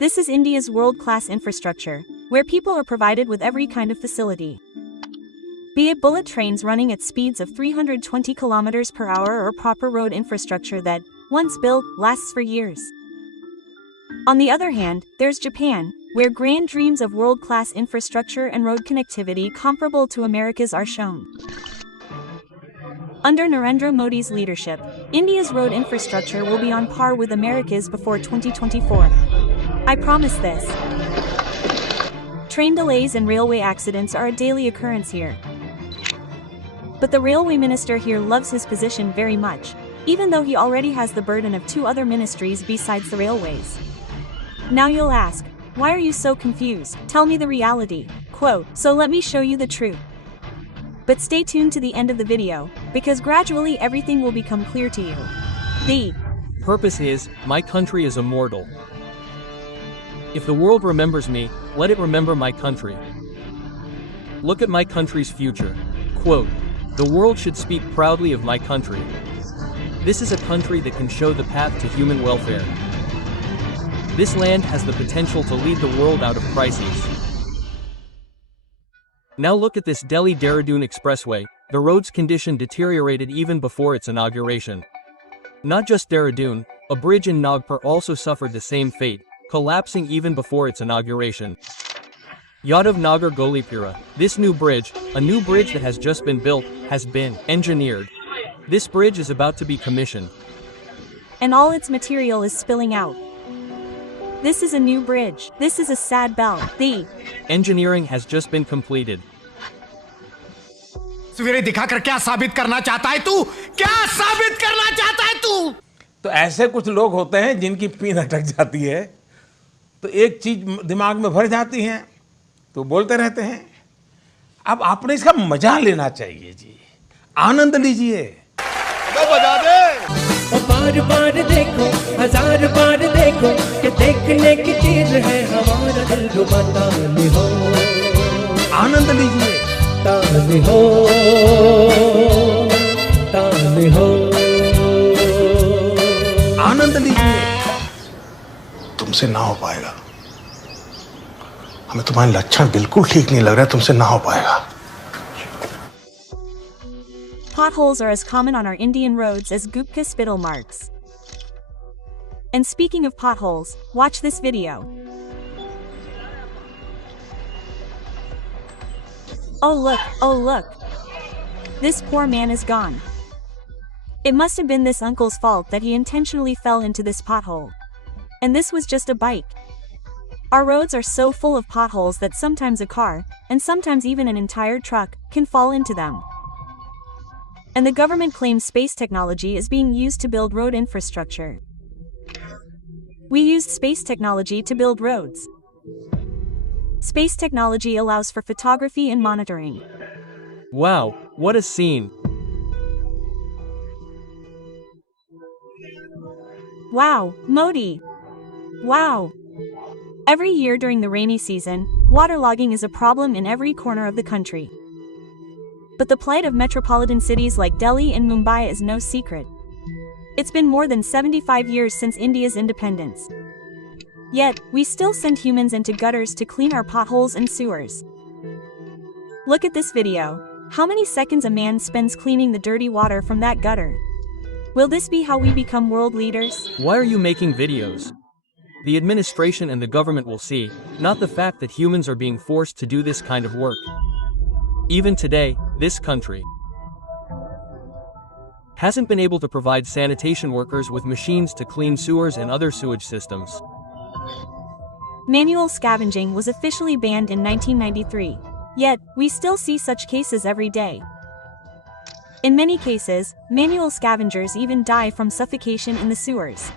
This is India's world-class infrastructure, where people are provided with every kind of facility. Be it bullet trains running at speeds of 320 kilometers per hour or proper road infrastructure that, once built, lasts for years. On the other hand, there's Japan, where grand dreams of world-class infrastructure and road connectivity comparable to America's are shown. Under Narendra Modi's leadership, India's road infrastructure will be on par with America's before 2024. I promise this. Train delays and railway accidents are a daily occurrence here. But the railway minister here loves his position very much, even though he already has the burden of 2 other ministries besides the railways. Now you'll ask, why are you so confused? Tell me the reality. Quote, so let me show you the truth. But stay tuned to the end of the video, because gradually everything will become clear to you. The purpose is, my country is immortal. If the world remembers me, let it remember my country. Look at my country's future. Quote, the world should speak proudly of my country. This is a country that can show the path to human welfare. This land has the potential to lead the world out of crises. Now look at this Delhi-Dehradun expressway. The road's condition deteriorated even before its inauguration. Not just Dehradun, a bridge in Nagpur also suffered the same fate, collapsing even before its inauguration. Yadav Nagar Golipura, this new bridge, a new bridge that has just been built, has been engineered. This bridge is about to be commissioned. And all its material is spilling out. This is a new bridge. This is a sad bell. The engineering has just been completed. सवेरे दिखाकर क्या साबित करना चाहता है तू? क्या साबित करना चाहता है तू? तो ऐसे कुछ लोग होते हैं जिनकी पीन अटक जाती है, तो एक चीज दिमाग में भर जाती है, तो बोलते रहते हैं। अब आपने इसका मजा लेना चाहिए जी, आनंद लीजिए। बजा दे। बार बार देखो, 1000 बार देखो, कि देखने की चीज है हमारा दिल रुबाता में हो। आनंद लीजिए। ताने हो, ताने हो। आनंद लीजिए। तुमसे ना हो पाएगा। हमें तुम्हारे लक्षण बिल्कुल ठीक नहीं लग रहा है, तुमसे ना हो पाएगा। Potholes are as common on our Indian roads as Gupta spittle marks. And speaking of potholes, watch this video. Oh look. This poor man is gone. It must have been this uncle's fault that he intentionally fell into this pothole. And this was just a bike. Our roads are so full of potholes that sometimes a car, and sometimes even an entire truck, can fall into them. And the government claims space technology is being used to build road infrastructure. We used space technology to build roads. Space technology allows for photography and monitoring. Wow, what a scene! Wow, Modi! Wow! Every year during the rainy season, waterlogging is a problem in every corner of the country. But the plight of metropolitan cities like Delhi and Mumbai is no secret. It's been more than 75 years since India's independence. Yet, we still send humans into gutters to clean our potholes and sewers. Look at this video. How many seconds a man spends cleaning the dirty water from that gutter? Will this be how we become world leaders? Why are you making videos? The administration and the government will see, not the fact that humans are being forced to do this kind of work. Even today, this country hasn't been able to provide sanitation workers with machines to clean sewers and other sewage systems. Manual scavenging was officially banned in 1993. Yet, we still see such cases every day. In many cases, manual scavengers even die from suffocation in the sewers.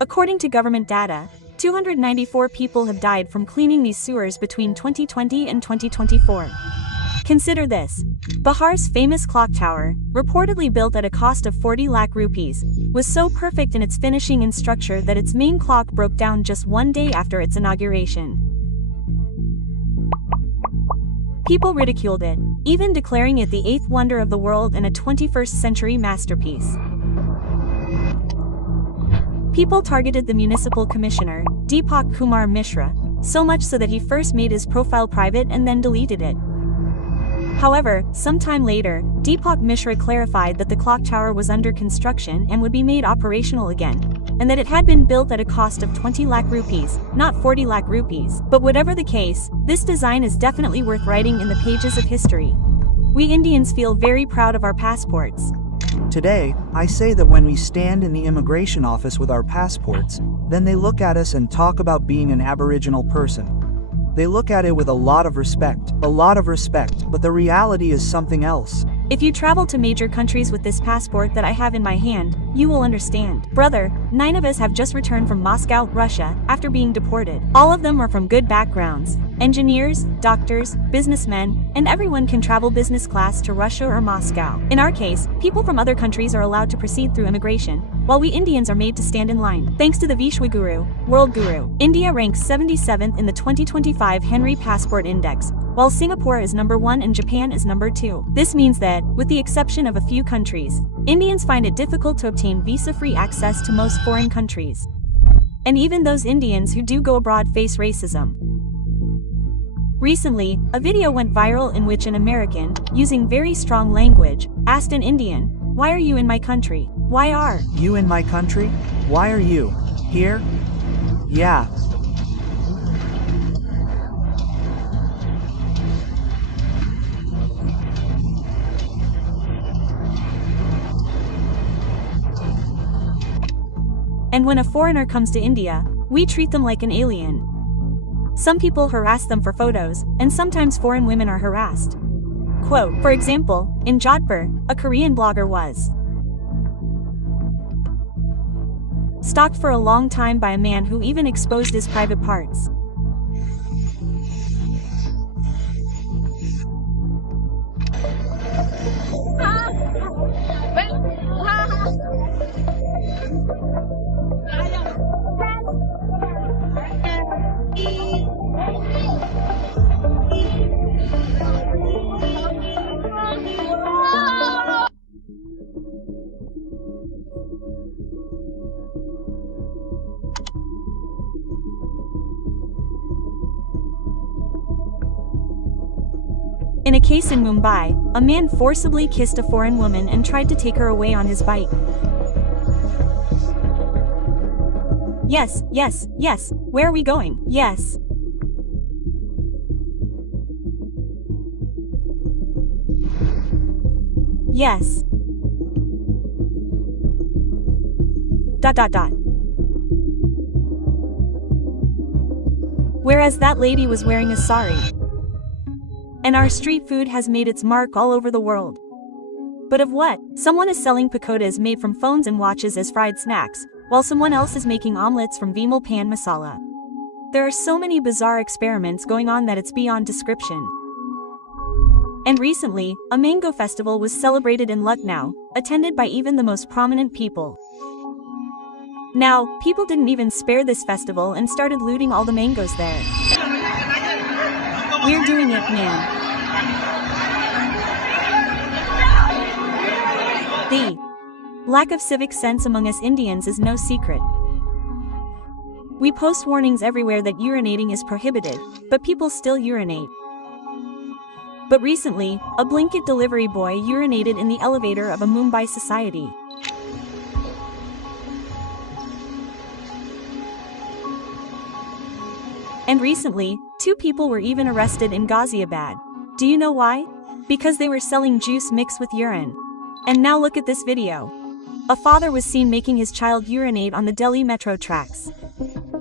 According to government data, 294 people have died from cleaning these sewers between 2020 and 2024. Consider this. Bihar's famous clock tower, reportedly built at a cost of 40 lakh rupees, was so perfect in its finishing and structure that its main clock broke down just one day after its inauguration. People ridiculed it, even declaring it the 8th wonder of the world and a 21st century masterpiece. People targeted the municipal commissioner, Deepak Kumar Mishra, so much so that he first made his profile private and then deleted it. However, sometime later, Deepak Mishra clarified that the clock tower was under construction and would be made operational again, and that it had been built at a cost of 20 lakh rupees, not 40 lakh rupees. But whatever the case, this design is definitely worth writing in the pages of history. We Indians feel very proud of our passports. Today, I say that when we stand in the immigration office with our passports, then they look at us and talk about being an Aboriginal person. They look at it with a lot of respect, but the reality is something else. If you travel to major countries with this passport that I have in my hand, you will understand. Brother, 9 of us have just returned from Moscow, Russia, after being deported. All of them are from good backgrounds. Engineers, doctors, businessmen, and everyone can travel business class to Russia or Moscow. In our case, people from other countries are allowed to proceed through immigration, while we Indians are made to stand in line. Thanks to the Vishwaguru, World Guru, India ranks 77th in the 2025 Henry Passport Index, while Singapore is number 1 and Japan is number 2. This means that, with the exception of a few countries, Indians find it difficult to obtain visa-free access to most foreign countries. And even those Indians who do go abroad face racism. Recently, a video went viral in which an American, using very strong language, asked an Indian, "Why are you in my country? Why are you in my country? Why are you here?" Yeah. And when a foreigner comes to India, we treat them like an alien. Some people harass them for photos, and sometimes foreign women are harassed. Quote, for example, in Jodhpur, a Korean blogger was stalked for a long time by a man who even exposed his private parts. In a case in Mumbai, a man forcibly kissed a foreign woman and tried to take her away on his bike. Yes, yes, yes, where are we going? Yes. Yes. ... Whereas that lady was wearing a sari. And our street food has made its mark all over the world. But of what? Someone is selling pakodas made from phones and watches as fried snacks, while someone else is making omelets from Vimal pan masala. There are so many bizarre experiments going on that it's beyond description. And recently, a mango festival was celebrated in Lucknow, attended by even the most prominent people. Now, people didn't even spare this festival and started looting all the mangoes there. We're doing it, man. The lack of civic sense among us Indians is no secret. We post warnings everywhere that urinating is prohibited, but people still urinate. But recently, a Blinkit delivery boy urinated in the elevator of a Mumbai society. And recently, 2 people were even arrested in Ghaziabad. Do you know why? Because they were selling juice mixed with urine. And now look at this video. A father was seen making his child urinate on the Delhi metro tracks.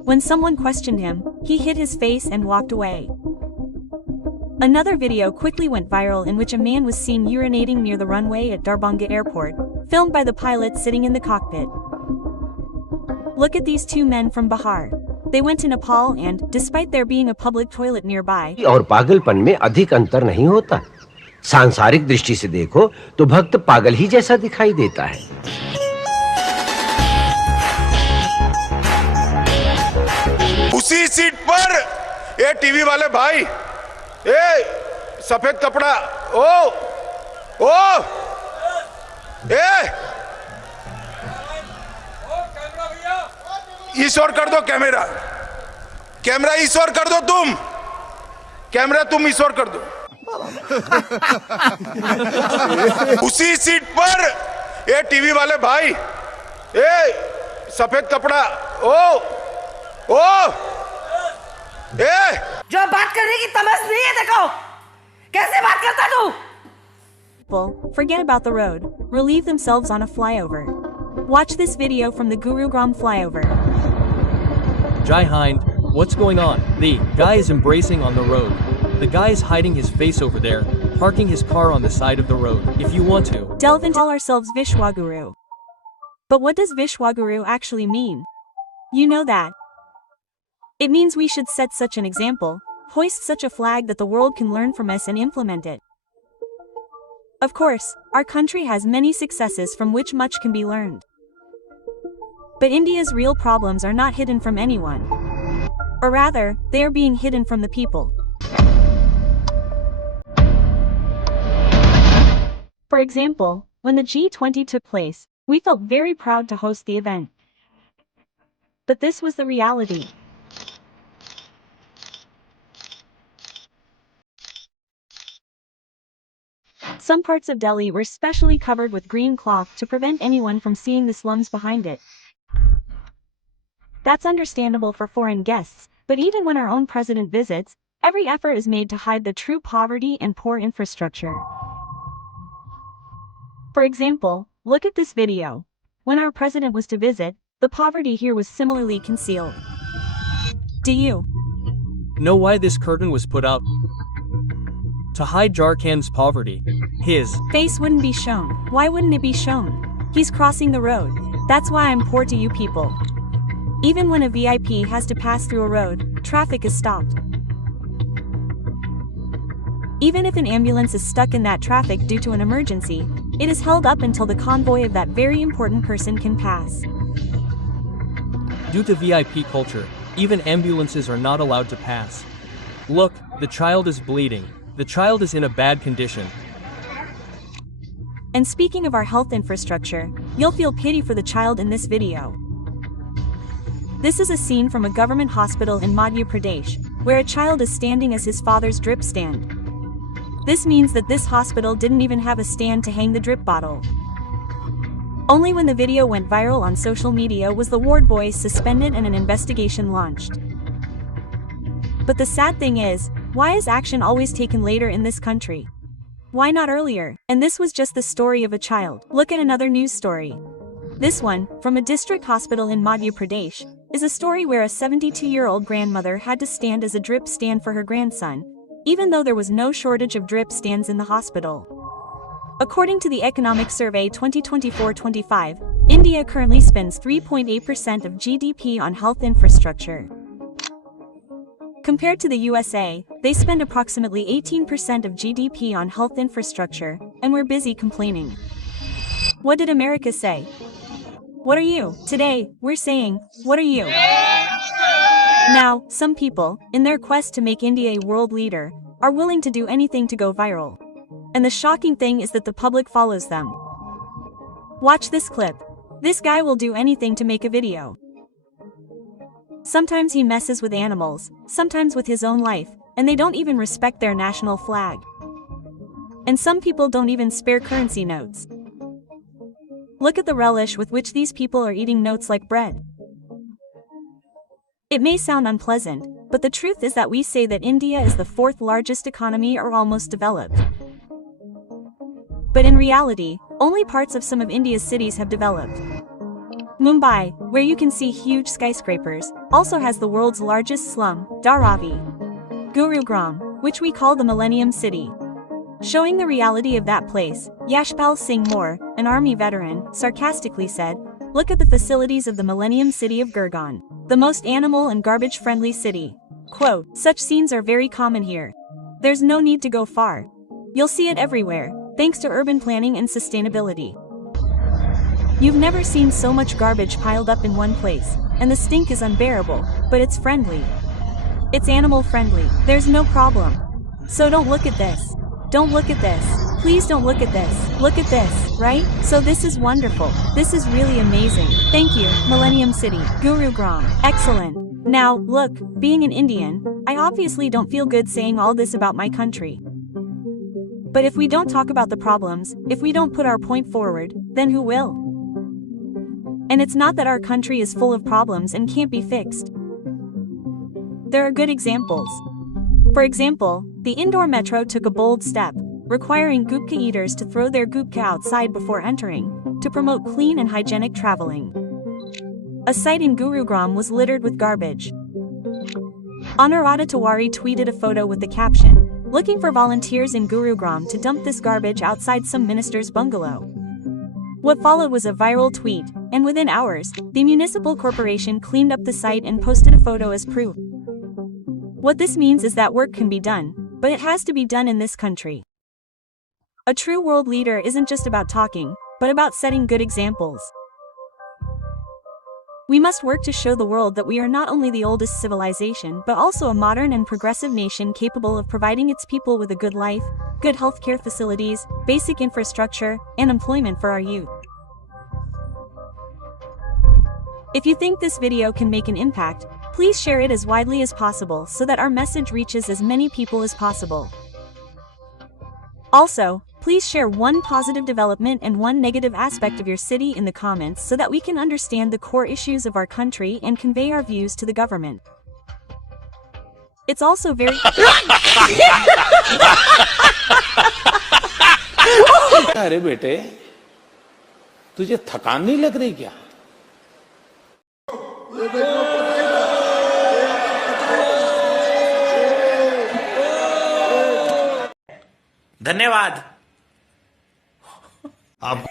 When someone questioned him, he hid his face and walked away. Another video quickly went viral in which a man was seen urinating near the runway at Darbhanga Airport, filmed by the pilot sitting in the cockpit. Look at these 2 men from Bihar. They went to Nepal and, despite there being a public toilet nearby, और पागलपन में अधिक अंतर नहीं होता। सांसारिक दृष्टि से देखो तो भक्त पागल ही जैसा दिखाई देता है। उसी सीट पर ये टीवी वाले भाई, सफेद कपड़ा ओ ए इस ओर कर दो कैमरा इस ओर कर दो तुम इस ओर कर दो उसी सीट पर ए टीवी वाले भाई ए सफेद कपड़ा ओ ए जो बात करने की तमीज नहीं है, देखो कैसे बात करता तू। People forget about the road, relieve themselves on a flyover. Watch this video from the Gurugram flyover. Jai Hind, what's going on? The guy is embracing on the road. The guy is hiding his face over there, parking his car on the side of the road. If you want to delve into ourselves Vishwaguru. But what does Vishwaguru actually mean? You know that. It means we should set such an example, hoist such a flag that the world can learn from us and implement it. Of course, our country has many successes from which much can be learned. But India's real problems are not hidden from anyone. Or rather, they are being hidden from the people. For example, when the G20 took place, we felt very proud to host the event. But this was the reality. Some parts of Delhi were specially covered with green cloth to prevent anyone from seeing the slums behind it. That's understandable for foreign guests, but even when our own president visits, every effort is made to hide the true poverty and poor infrastructure. For example, look at this video. When our president was to visit, the poverty here was similarly concealed. Do you know why this curtain was put up? To hide Jharkhand's poverty. His face wouldn't be shown. Why wouldn't it be shown? He's crossing the road. That's why I'm poor to you people. Even when a VIP has to pass through a road, traffic is stopped. Even if an ambulance is stuck in that traffic due to an emergency, it is held up until the convoy of that very important person can pass. Due to VIP culture, even ambulances are not allowed to pass. Look, the child is bleeding. The child is in a bad condition. And speaking of our health infrastructure, you'll feel pity for the child in this video. This is a scene from a government hospital in Madhya Pradesh, where a child is standing as his father's drip stand. This means that this hospital didn't even have a stand to hang the drip bottle. Only when the video went viral on social media was the ward boy suspended and an investigation launched. But the sad thing is, why is action always taken later in this country? Why not earlier? And this was just the story of a child. Look at another news story. This one, from a district hospital in Madhya Pradesh, is a story where a 72-year-old grandmother had to stand as a drip stand for her grandson, even though there was no shortage of drip stands in the hospital. According to the Economic Survey 2024-25, India currently spends 3.8% of GDP on health infrastructure. Compared to the USA, they spend approximately 18% of GDP on health infrastructure, and we're busy complaining. What did America say? What are you? Today, we're saying, what are you? Now, some people, in their quest to make India a world leader, are willing to do anything to go viral. And the shocking thing is that the public follows them. Watch this clip. This guy will do anything to make a video. Sometimes he messes with animals, sometimes with his own life, and they don't even respect their national flag. And some people don't even spare currency notes. Look at the relish with which these people are eating notes like bread. It may sound unpleasant, but the truth is that we say that India is the fourth largest economy or almost developed. But in reality, only parts of some of India's cities have developed. Mumbai, where you can see huge skyscrapers, also has the world's largest slum, Dharavi. Gurugram, which we call the Millennium City. Showing the reality of that place, Yashpal Singh Moore, an army veteran, sarcastically said, "Look at the facilities of the Millennium City of Gurgaon, the most animal and garbage-friendly city." Quote, "Such scenes are very common here. There's no need to go far. You'll see it everywhere, thanks to urban planning and sustainability. You've never seen so much garbage piled up in one place, and the stink is unbearable, but it's friendly. It's animal friendly. There's no problem." So don't look at this. Don't look at this. Please don't look at this. Look at this, right? So this is wonderful. This is really amazing. Thank you, Millennium City, Gurugram. Excellent. Now, look, being an Indian, I obviously don't feel good saying all this about my country. But if we don't talk about the problems, if we don't put our point forward, then who will? And it's not that our country is full of problems and can't be fixed. There are good examples. For example, the Indore Metro took a bold step, requiring Gupka eaters to throw their Gupka outside before entering, to promote clean and hygienic traveling. A site in Gurugram was littered with garbage. Anuradha Tiwari tweeted a photo with the caption, "Looking for volunteers in Gurugram to dump this garbage outside some minister's bungalow." What followed was a viral tweet, and within hours, the municipal corporation cleaned up the site and posted a photo as proof. What this means is that work can be done, but it has to be done in this country. A true world leader isn't just about talking, but about setting good examples. We must work to show the world that we are not only the oldest civilization but also a modern and progressive nation capable of providing its people with a good life, good healthcare facilities, basic infrastructure, and employment for our youth. If you think this video can make an impact, please share it as widely as possible so that our message reaches as many people as possible. Also, please share one positive development and one negative aspect of your city in the comments so that we can understand the core issues of our country and convey our views to the government. It's also very... अरे बेटे, तुझे थकान नहीं लग रही क्या? धन्यवाद। आप